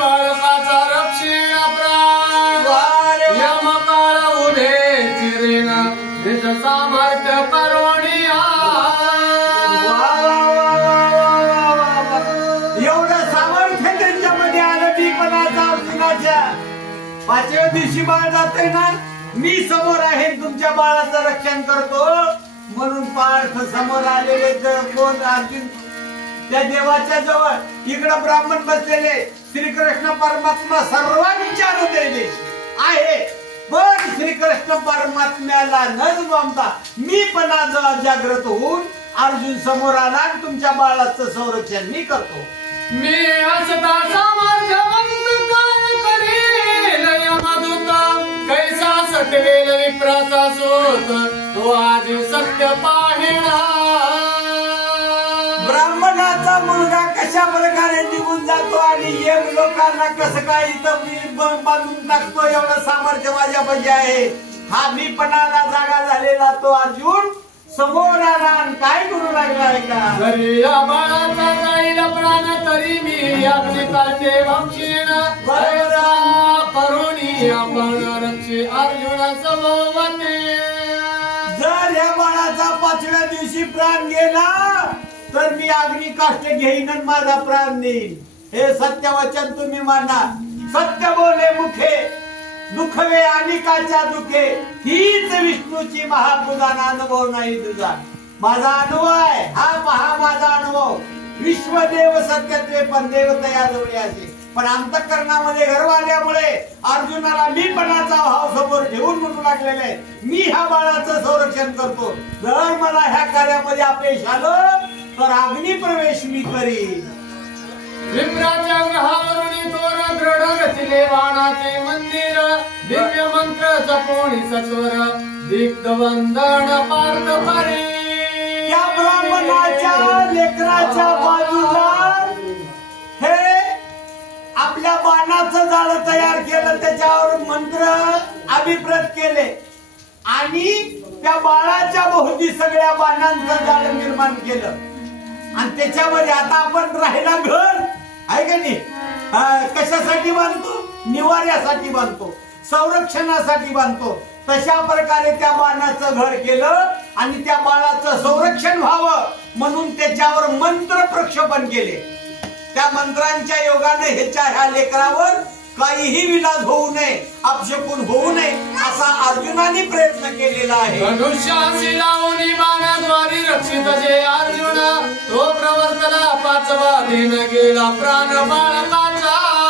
बाळकाचा रक्षण प्राण यमकाळ उभे चिरेन निज सामर्थ्य करुणिया एवढं सामर्थ्य त्यांच्यामध्ये आलं मीपणाचा अर्जुनाच्या. पाचव्या दिवशी बाळ जातंय ना, मी समोर आहे तुमच्या बाळाचं रक्षण करतो म्हणून पार्थ समोर आलेले कोण अर्जुन त्या देवाच्या जवळ इकडे ब्राह्मण बसलेले श्रीकृष्ण परमात्मा सर्वांच्या हृदय आहे. पण श्रीकृष्ण परमात्म्याला न जमता मी पण आज जागृत होऊन अर्जुन समोर आला आणि तुमच्या बाळाचं संरक्षण मी करतो. मी असता सामर्थ्यवंत काय करील यमदूत कैसा सटवेल विप्राचा सोत तो आज सत्य पाहिणा. ब्राह्मणाचा मुलगा कशा प्रकारे निघून जातो आणि एक लोकांना कसं काय इथं बांधून टाकतो एवढं सामर्थ्य माझ्यापाशी आहे. हा मी पणाला जागा झालेला तो अर्जुन समोर आला आणि काय करू लागलाय का. जरी या बाळाचा जाईल प्राण तरी मी आपली काटे भक्षीण करुणी आपण रक्षे अर्जुन समोवते. जर या बाळाचा पाचव्या दिवशी प्राण गेला तर मी अग्नी काष्ट घेईन आणि माझा प्राण देईन. हे सत्य वचन तुम्ही माना. सत्य बोले मुखे दुखवे अनिकाच्या दुखे हीच विष्णूची महापुराण अनुभव नाही तुझा. माझा अनुभव आहे हा पहा माझा अनुभव. विश्वदेव सत्यत्वे पण देवतया जवळ असे. पण अंतःकरणामध्ये गर्व आल्यामुळे अर्जुनाला मी पणाचा भाव समोर ठेवून म्हणू लागलेले मी ह्या बाळाचं संरक्षण करतो. जर मला ह्या कार्यामध्ये अपयश आलं तर अग्नी प्रवेश मी करीन. विप्राच्या ग्रहावरून तोर दृढ रचिले बाणाचे मंदिर दिव्य मंत्र जपोणी सत्वर दीप्त वंदन पार्थ परी. त्या ब्राह्मणाच्या लेकराच्या बाजूला हे आपल्या बाणाचं जाळं तयार केलं त्याच्यावर मंत्र अभिप्रेत केले आणि त्या बाळाच्या भोवती सगळ्या बाणांचं जाळं निर्माण केलं. आणि त्याच्यामध्ये आता आपण राहिला घर आहे का नाही. कशासाठी बांधतो निवाऱ्यासाठी बांधतो संरक्षणासाठी बांधतो. तशा प्रकारे त्या बाणाचं घर केलं आणि त्या बाळाचं संरक्षण व्हावं म्हणून त्याच्यावर मंत्र प्रक्षेपण केले. त्या मंत्रांच्या योगाने ह्या लेकरावर काहीही विलाज होऊ नये अपशकुन होऊ नये असा अर्जुनाने प्रयत्न केलेला आहे. धनुष्यासी लावून बाणाद्वारे रक्षित जे अर्जुन तो प्रवर्तला पाचवा दिन गेला प्राण बाळकाचा.